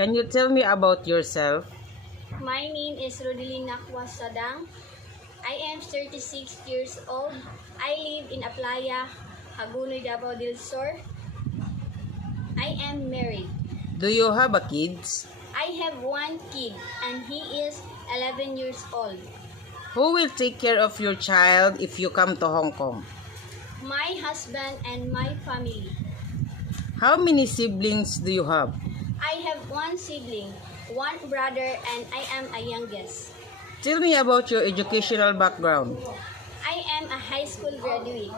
Can you tell me about yourself? My name is Rodelina Quasadang. I am 36 years old. I live in Aplaya, Hagonoy, Davao del Sur. I am married. Do you have a kids? I have one kid and he is 11 years old. Who will take care of your child if you come to Hong Kong? My husband and my family. How many siblings do you have? I have one sibling, one brother, and I am a youngest. Tell me about your educational background. I am a high school graduate.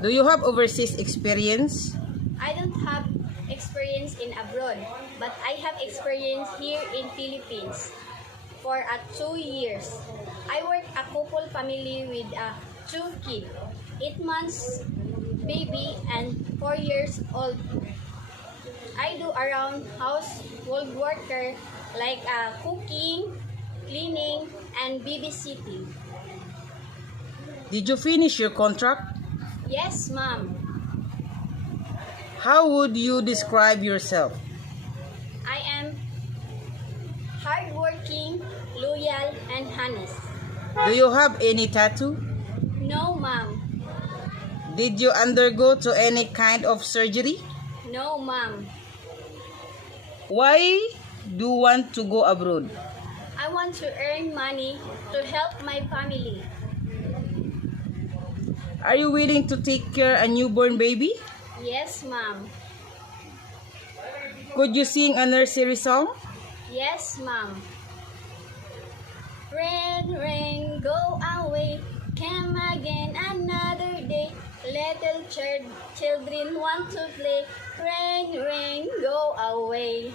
Do you have overseas experience? I don't have experience in abroad, but I have experience here in Philippines for 2 years. I work a couple family with 2 kids, 8 months baby and 4 years old. I do around household worker like cooking, cleaning, and babysitting. Did you finish your contract? Yes, ma'am. How would you describe yourself? I am hardworking, loyal, and honest. Do you have any tattoo? No, ma'am. Did you undergo to any kind of surgery? No, ma'am. Why do you want to go abroad? I want to earn money to help my family. Are you willing to take care a newborn baby? Yes, ma'am. Could you sing a nursery song? Yes, ma'am. Rain, rain, go away. Come again another day. Little children want to play. Rain, rain, go away.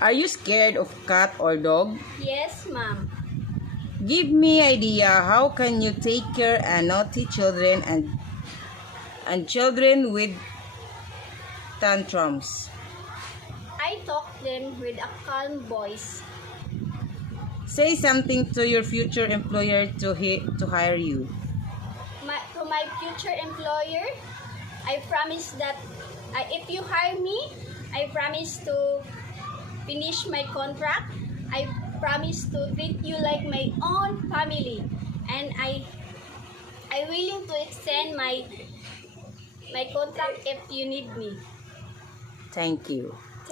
Are you scared of cat or dog? Yes, ma'am. Give me idea how can you take care of naughty children and children with tantrums. I talk them with a calm voice. Say something to your future employer to hire you. To my future employer, I promise that if you hire me, I promise to finish my contract. I promise to treat you like my own family, and I willing to extend my contract if you need me. Thank you.